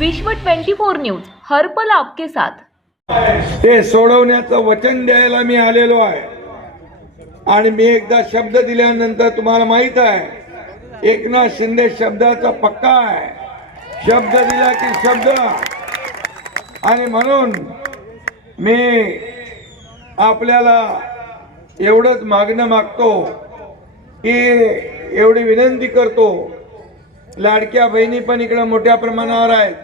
विश्व 24 न्यूज हर्पल आपके साथ. ते सोडवण्याचं वचन द्यायला मी आलेलो आहे. आणि मी एकदा शब्द दिल्यानंतर तुम्हाला माहीत आहे एकनाथ शिंदे शब्दाचा पक्का आहे. शब्द दिला की शब्द. आणि म्हणून मी आपल्याला एवढंच मागणं मागतो की एवढी विनंती करतो. लाडक्या बहिणी पण इकडं मोठ्या प्रमाणावर आहेत.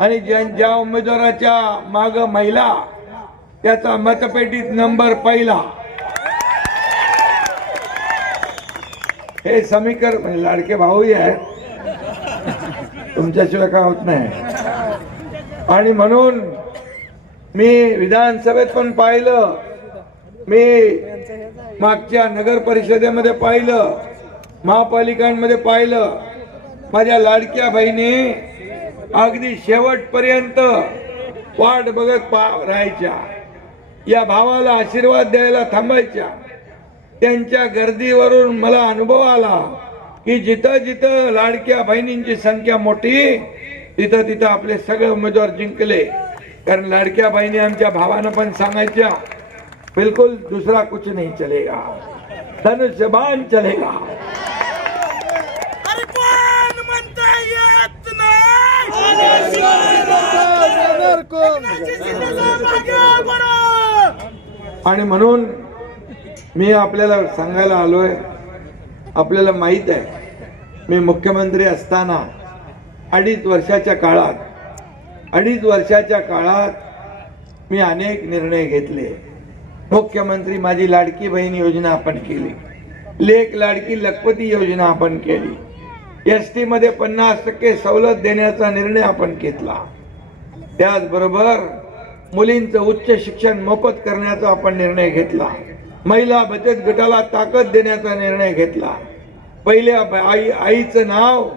आणि ज्या ज्या उमेदवाराच्या माग महिला त्याचा मतपेटीत नंबर पहिला. हे समीकरण म्हणजे लाडके भाऊही आहेत. तुमच्याशिवाय काय होत नाही. आणि म्हणून मी विधानसभेत पण पाहिलं. मी मागच्या नगर परिषदेमध्ये पाहिलं. महापालिकांमध्ये पाहिलं. माझ्या लाडक्या बहिणी अगदी शेवटपर्यंत वाट बघत पा राहायच्या. या भावाला आशीर्वाद द्यायला थांबायच्या. त्यांच्या गर्दीवरून मला अनुभव आला की जिथं जिथं लाडक्या बहिणींची संख्या मोठी तिथं तिथं आपले सगळे उमेदवार जिंकले. कारण लाडक्या बहिणी आमच्या भावानं पण सांगायच्या बिलकुल दुसरा कुछ नहीं चलेगा. धनुष्यबाण चलेगा अरे कोण म्हणता येत नाही शिंदेसाहेब मागे वळा. आणि म्हणून मी आपल्याला सांगायला आलोय आपल्याला माहीत आहे मी मुख्यमंत्री असताना अडीच वर्षाच्या काळात अडीच वर्षाच्या काळात मी अनेक निर्णय घेतले. मुख्यमंत्री माझी लाडकी बहीण योजना आपण केली. लेख लाडकी लखपती योजना आपण केली. एस टीमध्ये पन्नास टक्के सवलत देण्याचा निर्णय आपण घेतला. त्याचबरोबर मुलींचं उच्च शिक्षण मोफत करण्याचा आपण निर्णय घेतला. महिला बचत गटाला ताकद देण्याचा निर्णय घेतला. पहिल्या आई आईचं नाव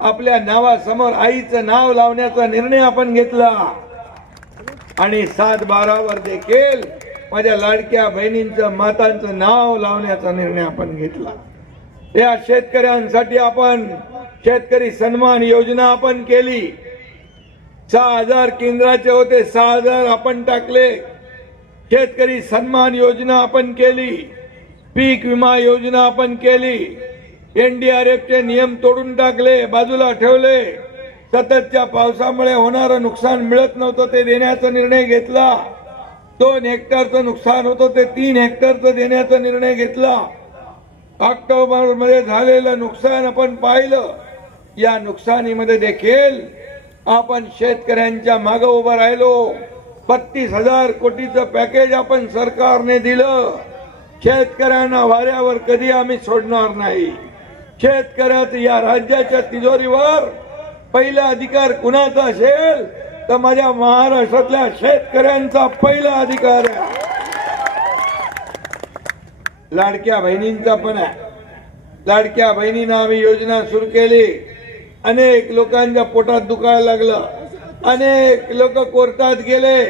आपल्या नावासमोर आईचं नाव लावण्याचा निर्णय आपण घेतला. आणि सात बारावर देखील माझ्या लाडक्या बहिणींचं मातांचं नाव लावण्याचा निर्णय आपण घेतला. या शेतकऱ्यांसाठी आपण शेतकरी सन्मान योजना आपण केली. सहा हजार केंद्राचे होते सहा हजार आपण टाकले. शेतकरी सन्मान योजना आपण केली. पीक विमा योजना आपण केली. एनडीआरएफचे नियम तोडून टाकले बाजूला ठेवले. सततच्या पावसामुळे होणारं नुकसान मिळत नव्हतं ते देण्याचा निर्णय घेतला. दोन हेक्टरचं नुकसान होतं ते तीन हेक्टरचं देण्याचा निर्णय घेतला. ऑक्टोबरमध्ये झालेलं नुकसान आपण पाहिलं. या नुकसानीमध्ये देखील आपण शेतकऱ्यांच्या मागे उभं राहिलो. बत्तीस हजार कोटीचं पॅकेज आपण सरकारने दिलं. शेतकऱ्यांना वाऱ्यावर कधी आम्ही सोडणार नाही. शेतकऱ्यात या राज्याच्या तिजोरीवर पहिला अधिकार कुणाचा असेल? तर माझ्या महाराष्ट्रातल्या शेतकऱ्यांचा पहिला अधिकार आहे. लाडक्या बहिणींचा पण आहे. लाडक्या बहिणीनं आम्ही योजना सुरू केली. अनेक लोकांच्या पोटात दुखायला लागलं. अनेक लोक कोर्टात गेले.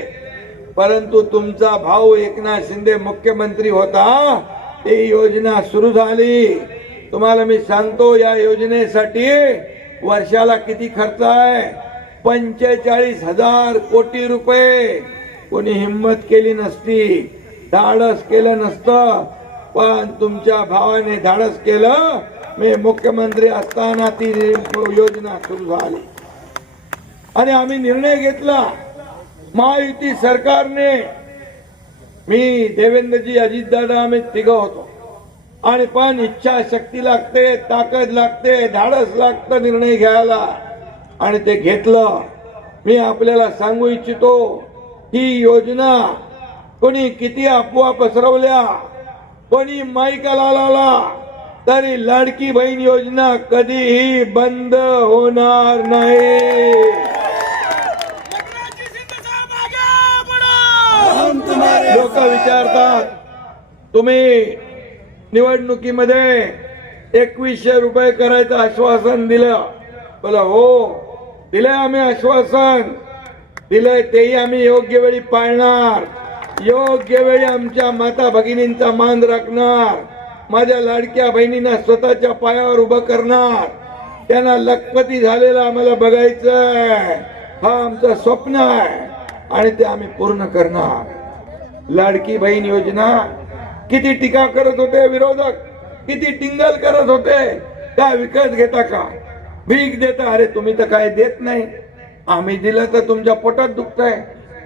परंतु तुमचा भाऊ एकनाथ शिंदे मुख्यमंत्री होता. ही योजना सुरू झाली. तुम्हाला मी सांगतो या योजनेसाठी वर्षाला किती खर्च आहे? पंचेचाळीस हजार कोटी रुपये. कोणी हिंमत केली नसती. धाडस केलं नसतं. पण तुमच्या भावाने धाडस केलं. मी मुख्यमंत्री असताना ती योजना सुरू झाली. आणि आम्ही निर्णय घेतला. महायुती सरकारने मी देवेंद्रजी अजितदादा आम्ही तिघ होतो. आणि पण इच्छाशक्ती लागते ताकद लागते धाडस लागतं निर्णय घ्यायला. आणि ते घेतलं. मी आपल्याला सांगू इच्छितो ही योजना कोणी किती अफवा पसरवल्या? कोणी माईकाला लावला तरी लाडकी बहीण योजना कधीही बंद होणार नाही. लोक विचारतात तुम्ही निवडणुकीमध्ये एकवीसशे रुपये करायचं आश्वासन दिलं? बोला हो दिलंय आम्ही आश्वासन. दिलंय तेही आम्ही योग्य वेळी पाळणार. योग्य वेळी आमच्या माता भगिनींचा मान राखणार. माझ्या लाडक्या बहिणींना स्वतःच्या पायावर उभं करणार. त्यांना लखपती झालेला आम्हाला बघायचं आहे हा आमचं स्वप्न आहे. आणि ते आम्ही पूर्ण करणार. लाडकी बहीण योजना किती टीका करत होते विरोधक? किती टिंगल करत होते? त्या विकत घेता का? भीक देता? अरे तुम्ही तर काय देत नाही. आम्ही दिलं तर तुमच्या पोटात दुखतंय.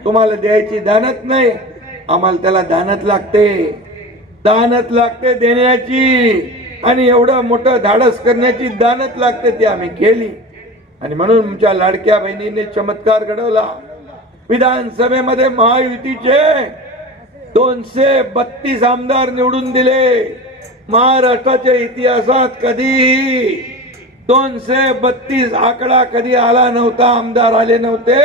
तुम्हाला द्यायची दानत नाही. आम्हाला त्याला दानत लागते. दानत लागते देण्याची. आणि एवढं मोठं धाडस करण्याची दानत लागते ती आम्ही केली. आणि म्हणून आमच्या लाडक्या बहिणीने चमत्कार घडवला. विधानसभेमध्ये महायुतीचे दोनशे बत्तीस आमदार निवडून दिले. महाराष्ट्राच्या इतिहासात कधीही दोनशे बत्तीस आकडा कधी आला नव्हता आमदार आले नव्हते.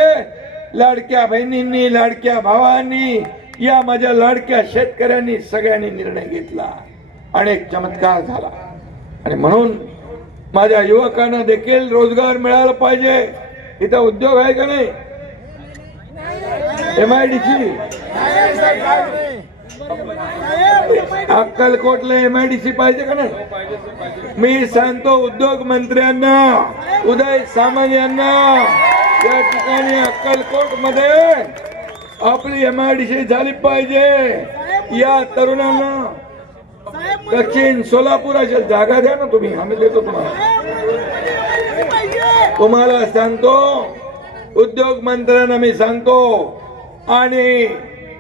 लाडक्या बहिणींनी लाडक्या भावांनी या माझ्या लाडक्या शेतकऱ्यांनी सगळ्यांनी निर्णय घेतला आणि एक चमत्कार झाला. आणि म्हणून माझ्या युवकांना देखील रोजगार मिळाला पाहिजे. इथं उद्योग आहे का नाही? एम आय डी सी अक्कलकोटला एम आय डी सी पाहिजे का नाही? मी सांगतो उद्योग मंत्र्यांना उदय सामंत यांना या ठिकाणी अक्कलकोटमध्ये आपली एमआयडीसी झाली पाहिजे. या तरुणांना दक्षिण सोलापुराच्या जागा द्या ना तुम्ही. आम्ही देतो तुम्हाला. तुम्हाला सांगतो उद्योग मंत्र्यांना मी सांगतो आणि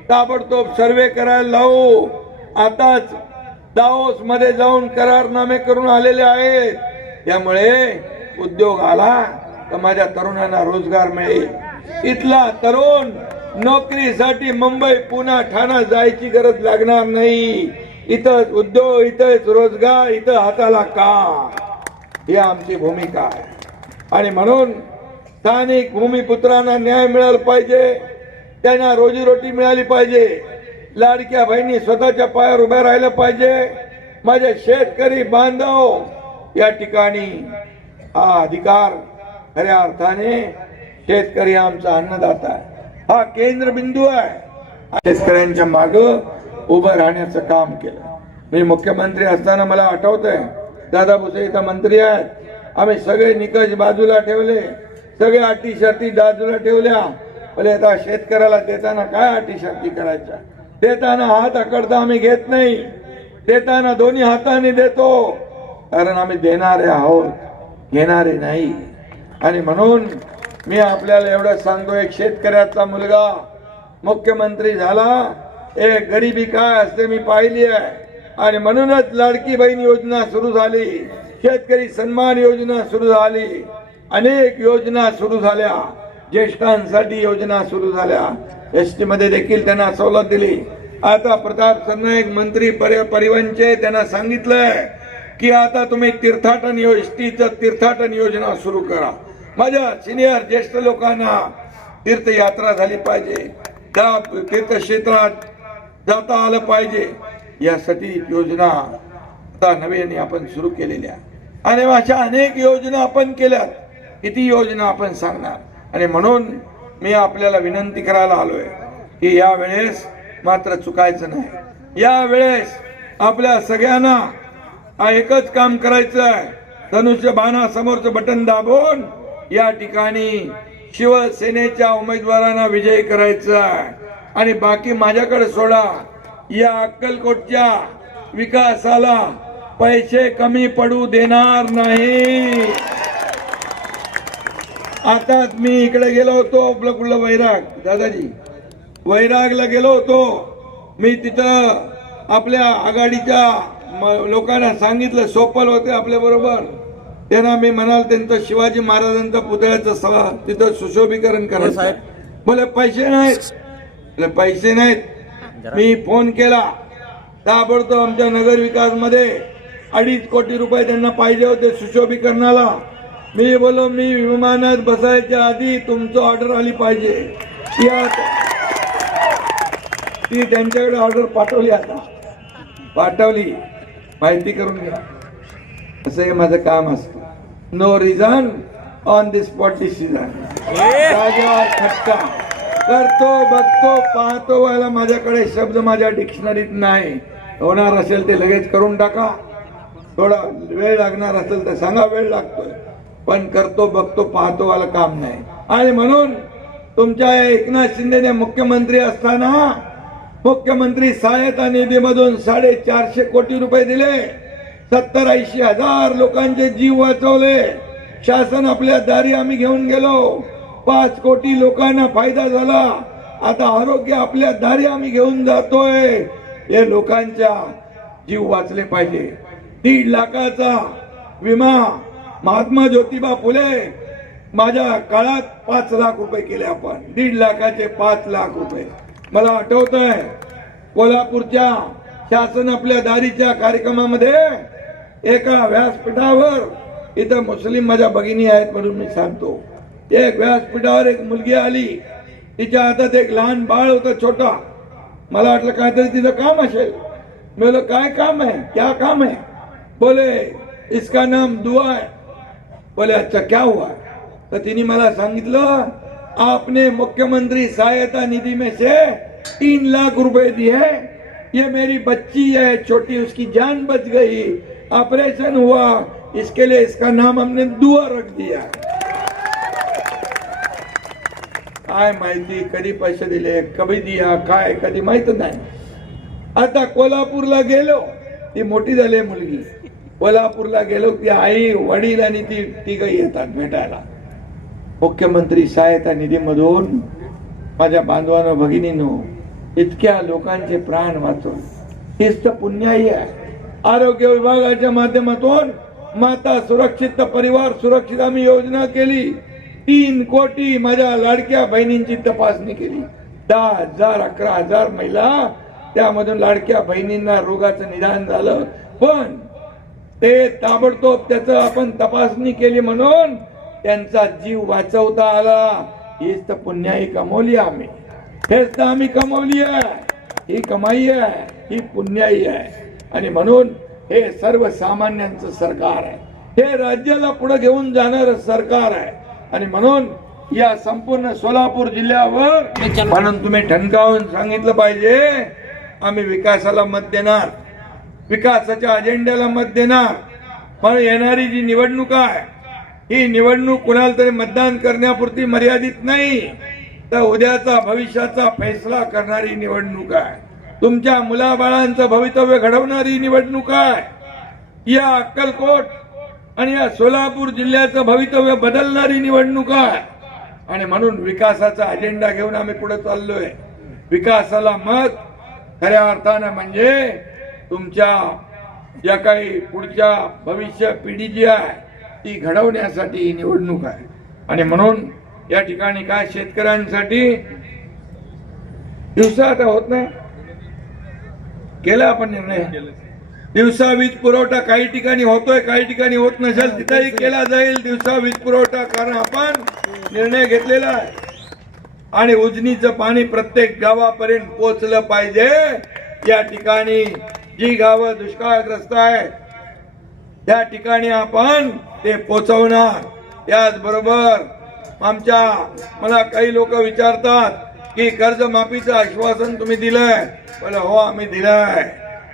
ताबडतोब सर्वे करायला लावू. आताच दाओसमध्ये जाऊन करारनामे करून आलेले आहेत. त्यामुळे उद्योग आला तर माझ्या तरुणांना रोजगार मिळेल. इथला तरुण नोकरीसाठी मुंबई पुणे ठाणा जायची गरज लागणार नाही. इथंच उद्योग इथंच रोजगार इथं हाताला काम. ही आमची भूमिका आहे. आणि म्हणून स्थानिक भूमिपुत्रांना न्याय मिळाला पाहिजे. त्यांना रोजीरोटी मिळाली पाहिजे. लाडक्या बहिणी स्वतःच्या पायावर उभ्या राहिलं पाहिजे. माझे शेतकरी बांधव या ठिकाणी हा अधिकार खऱ्या अर्थाने शेतकरी आमचा अन्नदाता आहे. हा केंद्र बिंदू आहे. शेतकऱ्यांच्या माग उभं राहण्याचं काम केलं. मी मुख्यमंत्री असताना मला आठवत आहे दादा भुसे इथं मंत्री आहेत. आम्ही सगळे निकष बाजूला ठेवले सगळे अटी शर्ती बाजूला ठेवल्या. भले आता शेतकऱ्याला देताना काय अटी शर्ती करायच्या? देताना हात आकडता आम्ही घेत नाही. देताना दोन्ही हाताने देतो. कारण आम्ही देणारे आहोत घेणारे नाही. आणि म्हणून मी आपल्याला एवढं सांगतो एक शेतकऱ्याचा मुलगा मुख्यमंत्री झाला. एक गरिबी काय असते मी पाहिली आहे. आणि म्हणूनच लाडकी बहीण योजना सुरू झाली. शेतकरी सन्मान योजना सुरू झाली. अनेक योजना सुरू झाल्या. ज्येष्ठांसाठी योजना सुरू झाल्या. एसमध्ये देखील त्यांना सवलत दिली. आता प्रताप सरनाईक मंत्री परिवहनचे त्यांना सांगितलंय की आता तुम्ही तीर्थाटन एस टीचं तीर्थाटन योजना सुरू करा. माझ्या सिनियर ज्येष्ठ लोकांना तीर्थयात्रा झाली पाहिजे. त्या तीर्थक्षेत्रात जाता आलं पाहिजे. यासाठी योजना आता नव्याने आपण सुरू केलेल्या. आणि अशा अनेक योजना आपण केल्यात. किती योजना आपण सांगणार? आणि म्हणून मी आपल्याला विनंती करायला आलोय की या वेळेस मात्र चुकायचं नाही. या वेळेस आपल्या सगळ्यांना एकच काम करायचं आहे धनुष्य बाणा समोरचं बटन दाबून या ठिकाणी शिवसेनेच्या उमेदवारांना विजयी करायचा आणि बाकी माझ्याकडे सोडा. या अक्कलकोटच्या विकासाला पैसे कमी पडू देणार नाही. आता मी इकडे गेलो होतो आपलं कुठलं वैराग दादाजी. वैरागला गेलो होतो. मी तिथं आपल्या आघाडीच्या म- लोकांना सांगितलं सोपल होते आपल्या बरोबर. त्यांना मी म्हणाल त्यांचं शिवाजी महाराजांचा पुतळ्याचं स- तिथं सुशोभीकरण करायचं. बोले पैसे नाहीत. पैसे नाहीत. मी फोन केला. ताबडतोब आमच्या नगर विकासमध्ये अडीच कोटी रुपये त्यांना पाहिजे होते सुशोभीकरणाला. मी बोलो मी विमानात बसायच्या आधी तुमचं ऑर्डर आली पाहिजे. ती त्यांच्याकडे ऑर्डर पाठवली आता. पाठवली. माहिती करून घ्या. असं हे माझं काम असतं. No reason on the spot decision खटका. करतो बघतो पाहतो व्हायला माझ्याकडे शब्द माझ्या डिक्शनरीत नाही. होणार असेल ते लगेच करून टाका. थोडा वेळ लागणार असेल तर सांगा वेळ लागतोय. पण करतो बघतो पाहतो वाला काम नाही. आणि म्हणून तुमच्या एकनाथ शिंदेने मुख्यमंत्री असताना मुख्यमंत्री सहायता निधीमधून साडेचारशे कोटी रुपये दिले. सत्तर ऐंशी हजार लोकांचे जीव वाचवले. शासन आपल्या दारी आम्ही घेऊन गेलो. पाच कोटी लोकांना फायदा झाला. आता आरोग्य आपल्या दारी आम्ही घेऊन जातोय. हे लोकांच्या जीव वाचले पाहिजे. दीड लाखाचा विमा महात्मा ज्योतिबा फुले माझ्या काळात पाच लाख रुपये केले आपण. दीड लाखाचे पाच लाख रुपये. मला आठवत आहे कोल्हापूरच्या शासन आपल्या दारीच्या कार्यक्रमामध्ये एका व्यासपीठावर इथं मुस्लिम माझ्या भगिनी आहेत म्हणून मी सांगतो. एक व्यासपीठावर एक मुलगी आली. तिच्या हातात एक लहान बाळ होतं छोटा. मला वाटलं काहीतरी तिचं काम असेल. मी बोलो काय काम आहे? क्या काम है बोले इसका नाम दुआ है. बोले अच्छा क्या हुआ तर तिने मला सांगितलं आपने मुख्यमंत्री सहायता निधि में से तीन लाख रुपए दिए ये मेरी बच्ची है छोटी उसकी जान बच गई। ऑपरेशन हुआ इसके लिए इसका नाम हमने दुआ रख दिया। काय माहिती कधी पैसे दिले कधी दिया काय कधी माहीत नाही. आता कोल्हापूरला गेलो ती मोठी झाली मुलगी. कोल्हापूरला गेलो ती आई वडील आणि ती तिघ येतात भेटायला. मुख्यमंत्री सहायता निधीमधून माझ्या बांधवानं भगिनीनो इतक्या लोकांचे प्राण वाचून हेच तर पुण्याही आहे. आरोग्य विभागाच्या माध्यमातून माता सुरक्षित परिवार सुरक्षित आम्ही योजना केली. तीन कोटी माझ्या लाडक्या बहिणींची तपासणी केली. दहा हजार अकरा हजार महिला त्यामधून लाडक्या बहिणींना रोगाचं निदान झालं. पण ते ताबडतोब त्याचं आपण तपासणी केली म्हणून त्यांचा जीव वाचवता आला. हीच तर पुण्याही कमवली आम्ही. हेच तर आम्ही कमवली आहे. ही कमाई आहे. ही पुण्याई आहे. आणि म्हणून हे सर्वसामान्यांचं सरकार आहे. हे राज्याला पुढे घेऊन जाणारं सरकार आहे. आणि म्हणून या संपूर्ण सोलापूर जिल्ह्यावर म्हणून तुम्ही ठणकावून सांगितलं पाहिजे आम्ही विकासाला मत देणार विकासाच्या अजेंड्याला मत देणार. पण येणारी जी निवडणूक आहे ही निवडणूक कुणाला तरी मतदान करण्यापुरती मर्यादित नाही. तर उद्याचा भविष्याचा फैसला करणारी निवडणूक आहे. तुमच्या मुलाबाळांचं भवितव्य घडवणारी निवडणूक आहे. या अक्कलकोट आणि या सोलापूर जिल्ह्याचं भवितव्य बदलणारी निवडणूक आहे. आणि म्हणून विकासाचा अजेंडा घेऊन आम्ही पुढे चाललोय. विकासाला मत खऱ्या अर्थानं म्हणजे तुमच्या ज्या काही पुढच्या भविष्य पिढी जी आहे ती घडवण्यासाठी ही निवडणूक आहे. आणि म्हणून या ठिकाणी काय शेतकऱ्यांसाठी? दिवसा आता होत नाही. केला आपण निर्णय? दिवसा वीज पुरवठा काही ठिकाणी होतोय काही ठिकाणी होत नसेल तिथेही केला जाईल. दिवसा वीज पुरवठा कारण आपण निर्णय घेतलेला आहे. आणि उजनीचं पाणी प्रत्येक गावापर्यंत पोचलं पाहिजे. या ठिकाणी जी गावं दुष्काळग्रस्त आहेत त्या ठिकाणी आपण ते पोचवणार त्याचबरोबर आमच्या मला काही लोक विचारतात की कर्जमाफीचं आश्वासन तुम्ही दिलंय. बोले हो आम्ही दिलंय.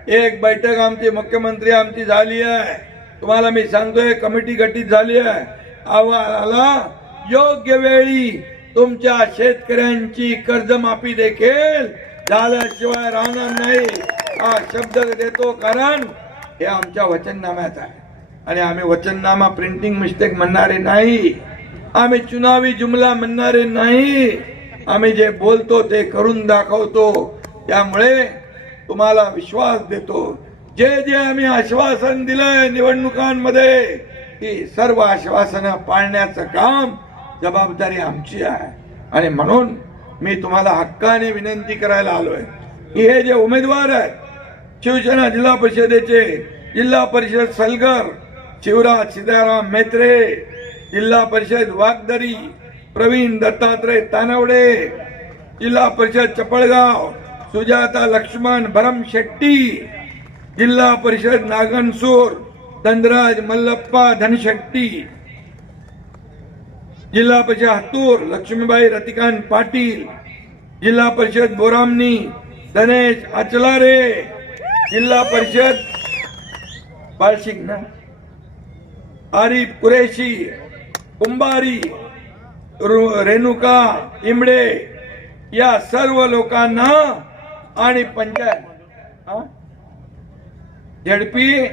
एक बैठक आमची मुख्यमंत्री आमची झाली आहे. तुम्हाला मी सांगतोय कमिटी गठीत झाली आहे. अहवालाला योग्य वेळी तुमच्या शेतकऱ्यांची कर्जमाफी देखील झाल्याशिवाय राहणार नाही हा शब्द देतो कारण हे आमच्या वचननाम्यात आहे. आणि आम्ही वचननामा प्रिंटिंग मिस्टेक म्हणणारे नाही. आम्ही चुनावी जुमला म्हणणारे नाही. आम्ही जे बोलतो ते करून दाखवतो. त्यामुळे तुम्हाला विश्वास देतो. जे जे आम्ही आश्वासन दिलंय निवडणुकांमध्ये ती सर्व आश्वासनं पाळण्याचं काम जबाबदारी आमची आहे. आणि म्हणून मी तुम्हाला हक्काने विनंती करायला आलोय की हे जे उमेदवार आहेत शिवसेना जिल्हा परिषदेचे जिल्हा परिषद सलगर शिवराज सीताराम मेत्रे जिल्हा परिषद वागदरी प्रवीण दत्तात्रय तानवडे जिल्हा परिषद चपळगाव सुजाता लक्ष्मण भरम शेट्टी जिल्हा परिषद नागनसूर धनराज मल्लप्पा धनशेट्टी जिल्हा परिषद हातूर लक्ष्मीबाई रतिकांत पाटील जिल्हा परिषद बोरामनी गणेश अचलारे जिल्हा परिषद बाळशिंग ना आरिफ कुरेशी कुंभारी रेणुका इमडे या सर्व लोकांना आणि पंचायत. झडपी झेडपी?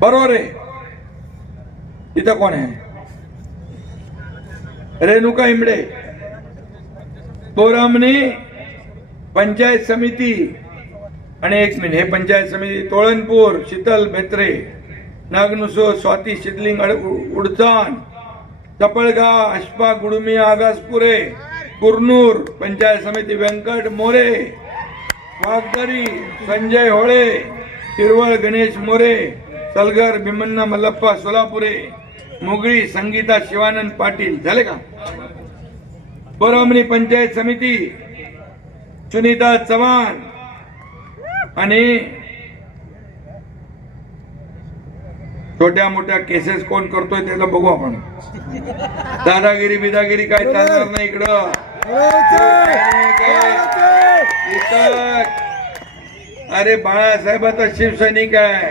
बरोबर आहे. इथं कोण आहे? रेणुका इमडे. बोरामणी पंचायत समिती. आणि एक मिनिट हे पंचायत समिती तोळणपूर शीतल बेत्रे नागनुसो स्वाती शिदलिंग अड- उडचान चपळगाव अश्पा गुडुमी आगासपुरे कुरनूर पंचायत समिती व्यंकट मोरे वागदरी संजय होळे हिरवळ गणेश मोरे सलगर भीमन्ना मल्लप्पा सोलापुरे मुगळी संगीता शिवानंद पाटील. झाले का? बोरामणी पंचायत समिती सुनीता चव्हाण आणि छोट्या मोठ्या केसेस कोण करतोय त्याला बघू आपण. दादागिरी बिदागिरी काय चालणार नाही इकडं. अरे बाळासाहेब आता शिवसैनिक आहे.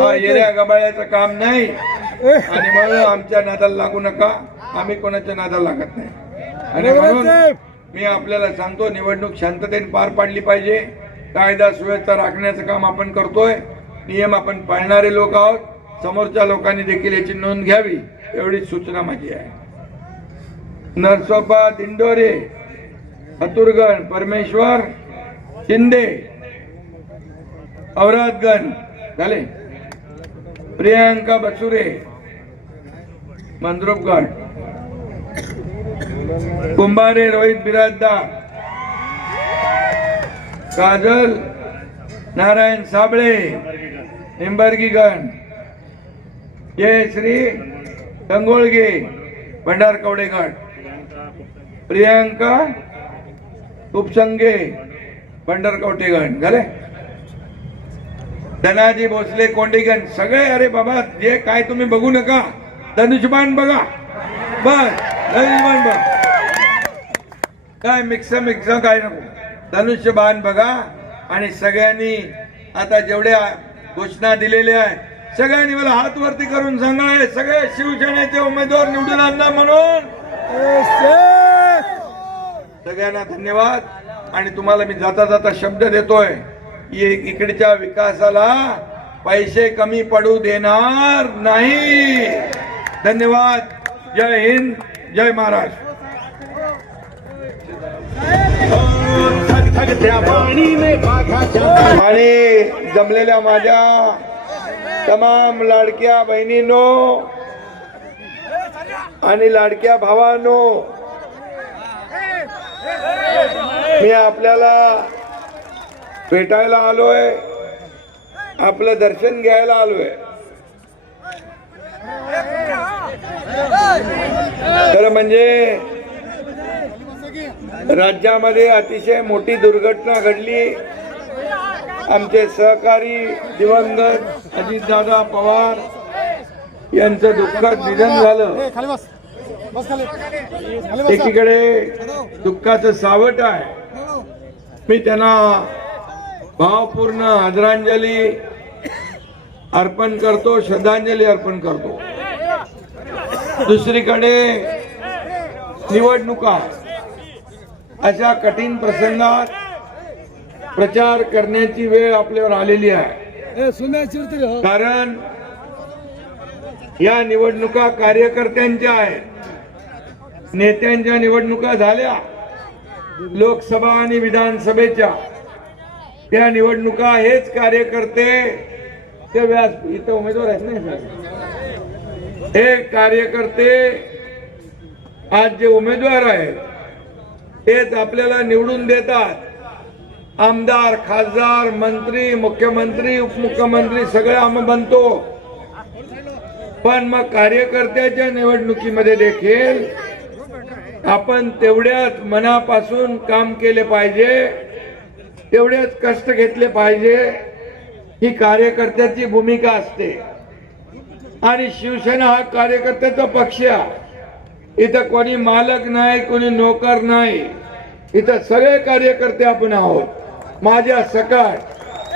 हा, येऱ्या गबाळ्याचं काम नाही. आणि म्हणून आमच्या नादाला लागू नका. आम्ही कोणाच्या नादाला लागत नाही. आणि म्हणून मी आपल्याला सांगतो निवडणूक शांततेने पार पाडली पाहिजे. कायदा सुव्यवस्था राखण्याचं काम आपण करतोय. नियम आपण पाळणारे लोक आहोत. समोरच्या लोकांनी देखील याची नोंद घ्यावी एवढी सूचना माझी आहे. नरसोबा दिंडोरे हतुरगण परमेश्वर शिंदे औरातगण झाले? प्रियांका बसुरे मंद्रुपगड कुंभारे रोहित बिराजदार काजल नारायण साबळे निंबर्गीगण जय श्री गंगोळगे भंडार कवडेगड प्रियांका उपसंगे भंडार कवटेगण झाले? धनाजी भोसले कोंडीगण सगळे अरे बाबा जे काय तुम्ही बघू नका धनुष्यबाण बघा. बस धनुष्यबाण बघ. काय मिक्स मिक्स काय नको. धनुष्यबाण बघा आणि सगळ्यांनी आता जेवढ्या घोषणा दिलेल्या आहेत सगळ्यांनी मला हात वरती करून सांगा हे सगळे शिवसेनेचे उमेदवार निवडून आणणार म्हणून. सगळ्यांना धन्यवाद. आणि तुम्हाला मी जाता जाता शब्द देतोय. इकडच्या विकासाला पैसे कमी पडू देणार नाही. धन्यवाद. जय हिंद जय महाराष्ट्र. आणि जमलेल्या माझ्या तमाम लाडक्या बहिणींनो आणि लाडक्या भावांनो मी आपल्याला भेटायला आलोय आपलं दर्शन घ्यायला आलोय. तर म्हणजे राज्यामध्ये अतिशय मोठी दुर्घटना घडली. आमचे सहकारी दिवंगत अजितदादा पवार यांचं दुःखद निधन झालं. एकीकडे दुःखाचं सावट आहे. मी त्यांना भावपूर्ण आदरांजली अर्पण करतो श्रद्धांजली अर्पण करतो. दुसरीकडे निवडणुका अशा कठीण प्रसंगात प्रचार करण्याची वेळ आपल्यावर आलेली आहे. हो. कारण या निवडणुका कार्यकर्त्यांच्या आहेत. नेत्यांच्या निवडणुका झाल्या. लोकसभा आणि विधानसभेच्या. त्या निवडणुका हेच कार्यकर्ते ते व्यास इथं उमेदवार आहेत ना हे कार्यकर्ते आज जे उमेदवार आहेत तेच आपल्याला निवडून देतात. आमदार खासदार मंत्री मुख्यमंत्री उपमुख्यमंत्री सगळे आम्ही बनतो. पण मग कार्यकर्त्याच्या निवडणुकीमध्ये देखील आपण तेवढ्याच मनापासून काम केले पाहिजे तेवढेच कष्ट घेतले पाहिजे. ही कार्यकर्त्याची भूमिका असते. आणि शिवसेना हा कार्यकर्त्याचा पक्ष आहे. इथं कोणी मालक नाही कोणी नोकर नाही. इथं सगळे कार्यकर्ते आपण आहोत. माझ्या सकाळ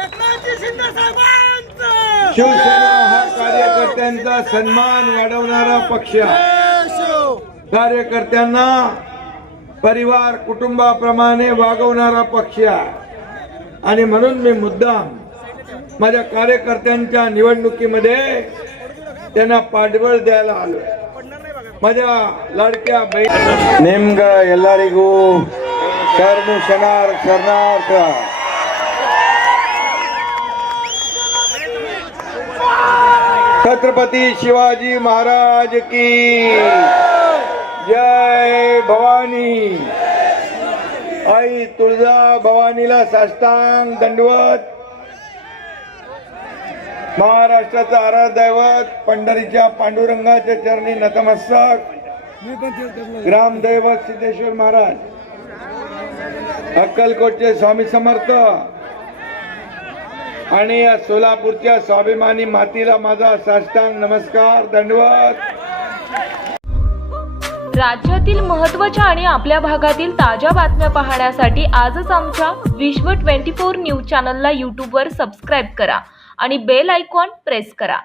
एकनाथजी शिंदे साहेबांचं शिवसेना हा कार्यकर्त्यांचा सन्मान वाढवणारा पक्ष आहे कार्यकर्त्यांना परिवार कुटुंबाप्रमाणे वागवणारा पक्ष आहे आणि म्हणून मी मुद्दाम माझ्या कार्यकर्त्यांच्या निवडणुकीमध्ये त्यांना पाठबळ द्यायला आलोय माझ्या लाडक्या बहीण ನಿಮ್ಗ ಎಲ್ಲರಿಗೂ ಶರಣು ಶನಾರ್ ಶರಣಾರ್ಥ छत्रपती शिवाजी महाराज की। जय भवानी। आई तुळजा भवानीला साष्टांग दंडवत। महाराष्ट्राचं आराध दैवत पंढरीच्या पांडुरंगाच्या चरणी नतमस्तक। ग्रामदैवत सिद्धेश्वर महाराज। अक्कलकोटचे स्वामी समर्थ। आणि या सोलापूरच्या स्वाभिमानी मातीला माझा साष्टांग नमस्कार दंडवत. राज्यातील महत्त्वाच्या आणि आपल्या भागातील ताज्या बातम्या पाहण्यासाठी आजच आमच्या विश्व 24 न्यूज चॅनलला यूट्यूबवर सबस्क्राईब करा आणि बेल आयकॉन प्रेस करा.